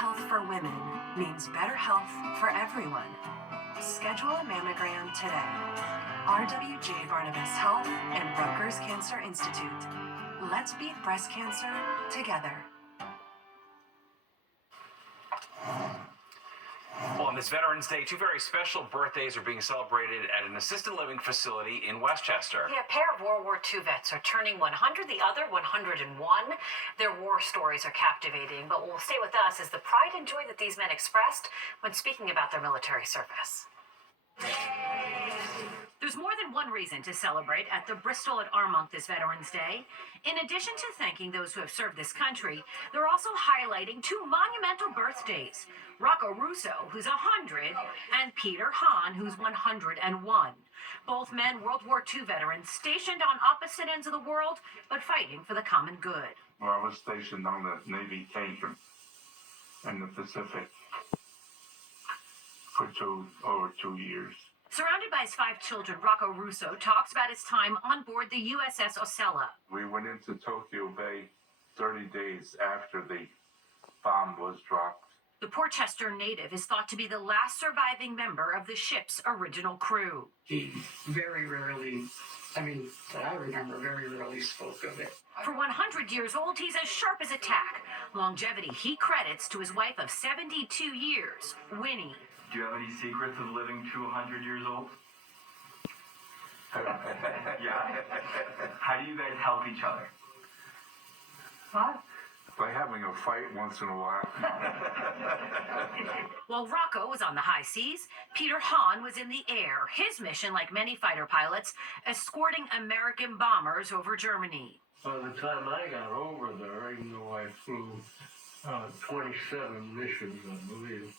health for women means better health for everyone. Schedule a mammogram today. RWJ Barnabas Health and Rutgers Cancer Institute. Let's beat breast cancer together. Well, on this Veterans Day, two very special birthdays are being celebrated at an assisted living facility in Westchester. Yeah, a pair of World War II vets are turning 100, the other 101. Their war stories are captivating, but what will stay with us is the pride and joy that these men expressed when speaking about their military service. There's more than one reason to celebrate at the Bristol at Armonk this Veterans Day. In addition to thanking those who have served this country, they're also highlighting two monumental birthdays. Rocco Russo, who's 100, and Peter Hahn, who's 101. Both men World War II veterans stationed on opposite ends of the world, but fighting for the common good. Well, I was stationed on the Navy tank in the Pacific for over 2 years. Surrounded by his 5 children, Rocco Russo talks about his time on board the USS Ocella. We went into Tokyo Bay 30 days after the bomb was dropped. The Portchester native is thought to be the last surviving member of the ship's original crew. He very rarely, that I remember, very rarely spoke of it. For 100 years old, he's as sharp as a tack. Longevity he credits to his wife of 72 years, Winnie. Do you have any secrets of living to 100 years old? Yeah? How do you guys help each other? By having a fight once in a while. While Rocco was on the high seas, Peter Hahn was in the air. His mission, like many fighter pilots, escorting American bombers over Germany. By the time I got over there, even though I flew 27 missions, I believe,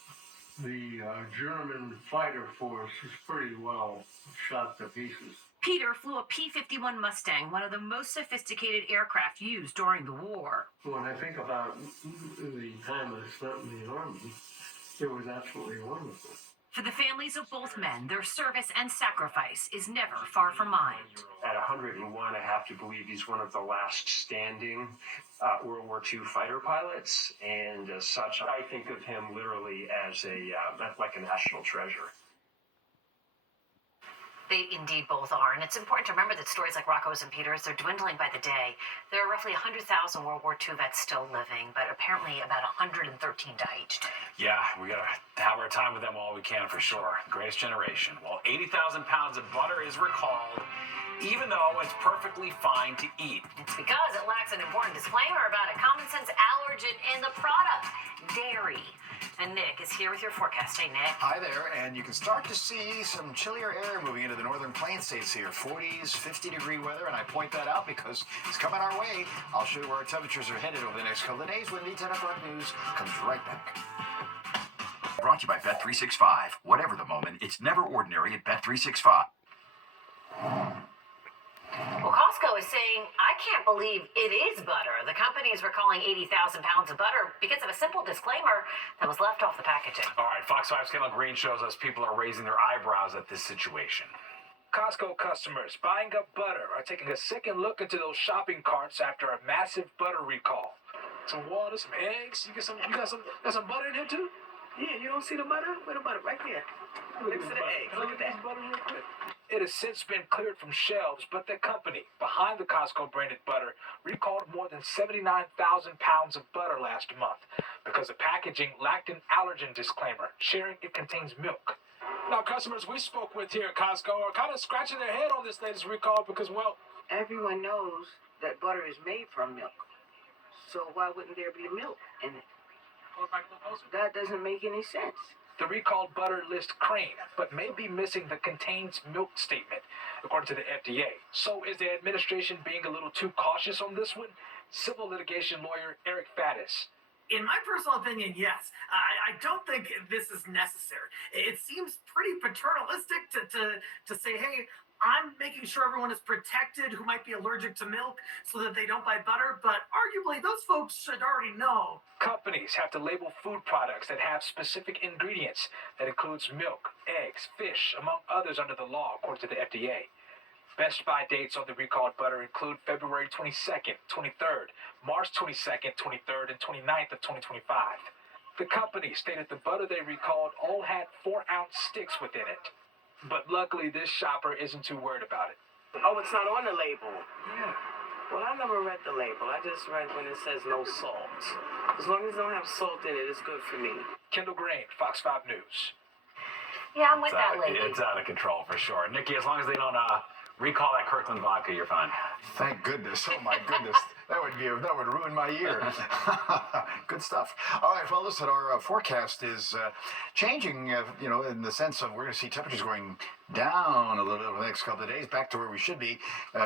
the German fighter force is pretty well shot to pieces. Peter flew a P-51 Mustang, one of the most sophisticated aircraft used during the war. When I think about the time I spent in the Army, it was absolutely wonderful. For the families of both men, their service and sacrifice is never far from mind. At 101, I have to believe he's one of the last standing World War II fighter pilots, and as such, I think of him literally as like a national treasure. They indeed both are, and it's important to remember that stories like Rocco's and Peter's, they're dwindling by the day. There are roughly 100,000 World War II vets still living, but apparently about 113 die each day. Yeah, we gotta have our time with them while we can for sure. Greatest generation. Well, 80,000 pounds of butter is recalled, even though it's perfectly fine to eat. It's because it lacks an important disclaimer about a common sense allergen in the product, dairy. And Nick is here with your forecast. Hey, Nick. Hi there, and you can start to see some chillier air moving into the northern plain states here. 40s, 50-degree weather, and I point that out because it's coming our way. I'll show you where our temperatures are headed over the next couple of days when the 10 O'Clock News comes right back. Brought to you by Bet365. Whatever the moment, it's never ordinary at Bet365. Well, Costco is saying, I can't believe it is butter. The company is recalling 80,000 pounds of butter because of a simple disclaimer that was left off the packaging. All right, Fox 5's Kendall Green shows us people are raising their eyebrows at this situation. Costco customers buying up butter are taking a second look into those shopping carts after a massive butter recall. Some water, some eggs. You got some butter in here too? Yeah, you don't see the butter? Where the butter? Right there. Next to the eggs. Look at that. Butter real quick. It has since been cleared from shelves, but the company behind the Costco branded butter recalled more than 79,000 pounds of butter last month because the packaging lacked an allergen disclaimer, sharing it contains milk. Now, customers we spoke with here at Costco are kind of scratching their head on this latest recall because, well, everyone knows that butter is made from milk. So why wouldn't there be milk in it? That doesn't make any sense. The recalled butter lists cream, but may be missing the contains milk statement, according to the FDA. So is the administration being a little too cautious on this one? Civil litigation lawyer Eric Faddis. In my personal opinion, yes. I don't think this is necessary. It seems pretty paternalistic to say, hey, I'm making sure everyone is protected who might be allergic to milk so that they don't buy butter, but arguably those folks should already know. Companies have to label food products that have specific ingredients that includes milk, eggs, fish, among others under the law, according to the FDA. Best buy dates on the recalled butter include February 22nd, 23rd, March 22nd, 23rd, and 29th of 2025. The company stated the butter they recalled all had 4-ounce sticks within it. But luckily, this shopper isn't too worried about it. Oh, it's not on the label. Yeah. Well, I never read the label. I just read when it says no salt. As long as it don't have salt in it, it's good for me. Kendall Green, Fox 5 News. Yeah, I'm with that lady. It's out of control for sure. Nikki, as long as they don't recall that Kirkland vodka, you're fine. Thank goodness. Oh my goodness. That would ruin my year. Good stuff. All right. Well, listen, our forecast is changing. In the sense of we're going to see temperatures going down a little bit over the next couple of days, back to where we should be.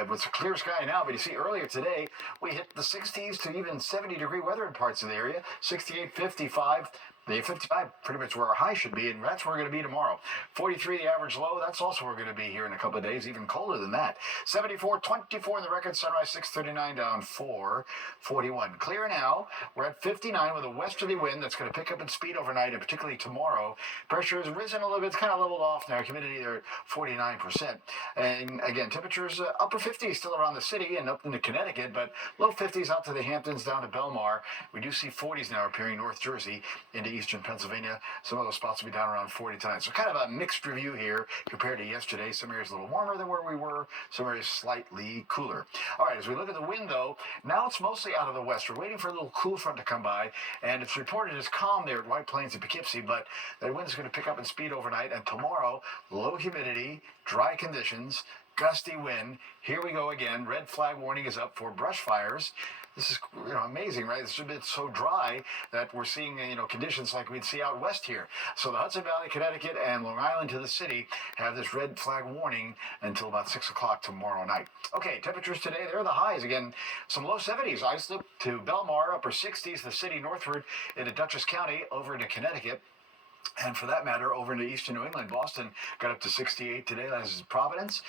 With a clear sky now, but you see earlier today we hit the 60s to even 70-degree weather in parts of the area. 68, 55. The 55, pretty much where our high should be, and that's where we're going to be tomorrow. 43, the average low, that's also where we're going to be here in a couple of days, even colder than that. 74, 24 in the record, sunrise 6:39, down 4:41. Clear now, we're at 59 with a westerly wind that's going to pick up in speed overnight, and particularly tomorrow. Pressure has risen a little bit, it's kind of leveled off now, humidity there at 49%. And again, temperatures upper 50s still around the city and up into Connecticut, but low 50s out to the Hamptons, down to Belmar. We do see 40s now appearing North Jersey into eastern Pennsylvania. Some of those spots will be down around 40 tonight. So kind of a mixed review here compared to yesterday. Some areas a little warmer than where we were. Some areas slightly cooler. All right, as we look at the wind, though, now it's mostly out of the west. We're waiting for a little cool front to come by, and it's reported as calm there at White Plains and Poughkeepsie, but that wind is going to pick up in speed overnight, and tomorrow, low humidity, dry conditions, gusty wind. Here we go again. Red flag warning is up for brush fires. This is amazing, right? It's been so dry that we're seeing conditions like we'd see out west here. So the Hudson Valley, Connecticut, and Long Island to the city have this red flag warning until about 6 o'clock tomorrow night. Okay, temperatures today, there are the highs again. Some low 70s. Islip to Belmar, upper 60s, the city northward into Dutchess County, over into Connecticut. And for that matter, over into eastern New England, Boston got up to 68 today. That is Providence.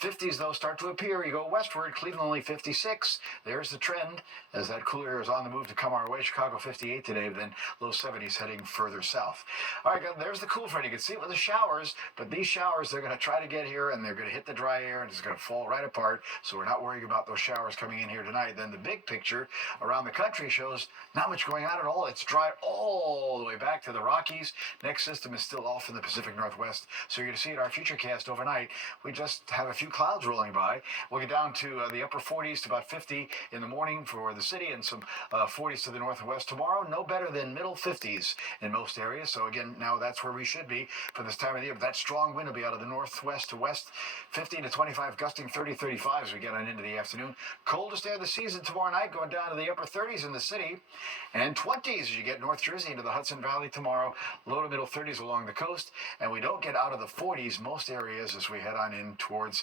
50s, though, start to appear. You go westward, Cleveland only 56. There's the trend as that cooler air is on the move to come our way. Chicago 58 today, but then low 70s heading further south. All right, there's the cool front. You can see it with the showers, but these showers, they're going to try to get here, and they're going to hit the dry air, and it's going to fall right apart. So we're not worrying about those showers coming in here tonight. Then the big picture around the country shows not much going on at all. It's dry all the way back to the Rockies. Next system is still off in the Pacific Northwest, so you're going to see in our future cast overnight, we just have a few clouds rolling by. We'll get down to the upper 40s to about 50 in the morning for the city, and some 40s to the northwest tomorrow. No better than middle 50s in most areas. So again, now that's where we should be for this time of the year. But that strong wind will be out of the northwest to west, 15 to 25, gusting 30, 35 as we get on into the afternoon. Coldest day of the season tomorrow night, going down to the upper 30s in the city, and 20s as you get North Jersey into the Hudson Valley tomorrow. Low to middle 30s along the coast, and we don't get out of the 40s most areas as we head on in towards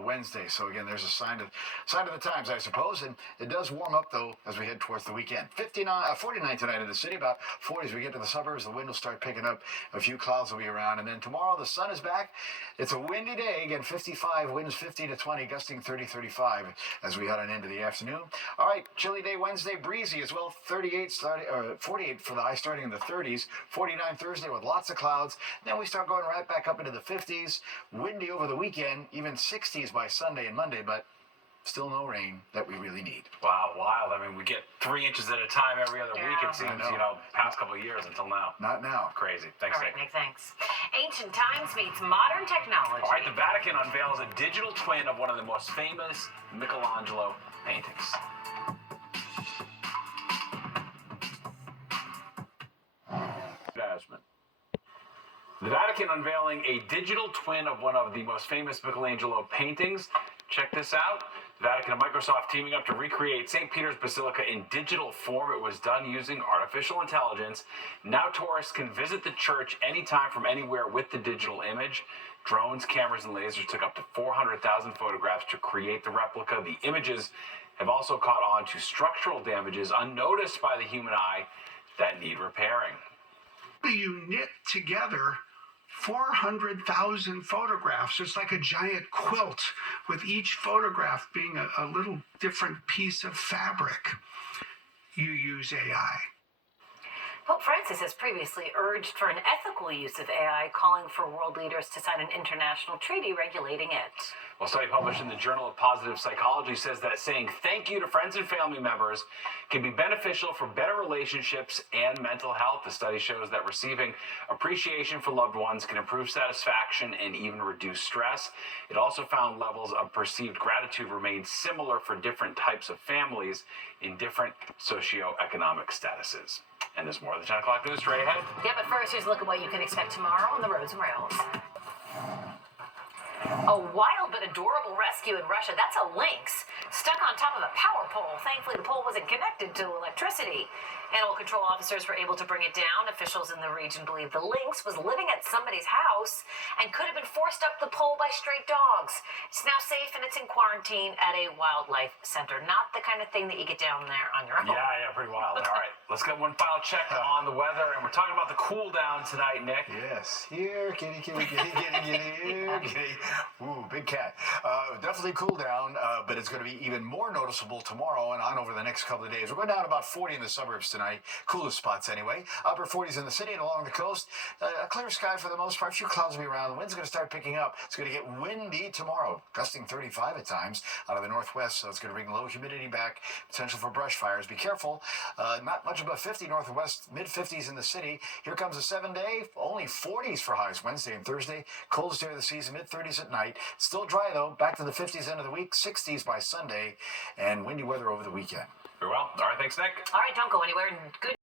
Wednesday. So again, there's a sign of the times, I suppose, and it does warm up though as we head towards the weekend. 49 tonight in the city, about 40 as we get to the suburbs. The wind will start picking up. A few clouds will be around, and then tomorrow the sun is back. It's a windy day again. 55 winds, 50 to 20, gusting 30, 35 as we head on into the afternoon. All right, chilly day Wednesday, breezy as well. 48 48 for the high, starting in the 30s. 49 Thursday with lots of clouds. Then we start going right back up into the 50s. Windy over the weekend, even 60s by Sunday and Monday, but still no rain that we really need. Wow, wild. I mean, we get 3 inches at a time every other week, it seems, past couple of years until now. Not now. Crazy. Thanks, All right, Nick. Nick, thanks. Ancient times meets modern technology. All right, the Vatican unveils a digital twin of one of the most famous Michelangelo paintings. The Vatican unveiling a digital twin of one of the most famous Michelangelo paintings. Check this out. The Vatican and Microsoft teaming up to recreate St. Peter's Basilica in digital form. It was done using artificial intelligence. Now tourists can visit the church anytime from anywhere with the digital image. Drones, cameras, and lasers took up to 400,000 photographs to create the replica. The images have also caught on to structural damages unnoticed by the human eye that need repairing. You knit together 400,000 photographs. It's like a giant quilt, with each photograph being a little different piece of fabric. You use AI. Pope Francis has previously urged for an ethical use of AI, calling for world leaders to sign an international treaty regulating it. Well, a study published in the Journal of Positive Psychology says that saying thank you to friends and family members can be beneficial for better relationships and mental health. The study shows that receiving appreciation for loved ones can improve satisfaction and even reduce stress. It also found levels of perceived gratitude remained similar for different types of families in different socioeconomic statuses. And there's more of the 10 o'clock news straight ahead. Yeah, but first, here's a look at what you can expect tomorrow on the roads and rails. A wild but adorable rescue in Russia. That's a lynx stuck on top of a power pole. Thankfully, the pole wasn't connected to electricity. Animal control officers were able to bring it down. Officials in the region believe the lynx was living at somebody's house and could have been forced up the pole by stray dogs. It's now safe and it's in quarantine at a wildlife center. Not the kind of thing that you get down there on your own. Yeah, pretty wild. All right, let's get one final check on the weather. And we're talking about the cool down tonight, Nick. Yes. Here, kitty, kitty, kitty, kitty, kitty, here, kitty. Ooh, big cat. Definitely cool down, but it's going to be even more noticeable tomorrow and on over the next couple of days. We're going down about 40 in the suburbs tonight. Coolest spots anyway. Upper 40s in the city and along the coast. A clear sky for the most part. A few clouds will be around. The wind's going to start picking up. It's going to get windy tomorrow, gusting 35 at times out of the northwest. So it's going to bring low humidity back. Potential for brush fires. Be careful. Not much above 50 northwest. Mid-50s in the city. Here comes a 7-day. Only 40s for highs Wednesday and Thursday. Coldest day of the season. Mid-30s at night. Still dry though. Back to the 50s end of the week. 60s by Sunday. And windy weather over the weekend. Very well. All right, thanks, Nick. All right, don't go anywhere. Good.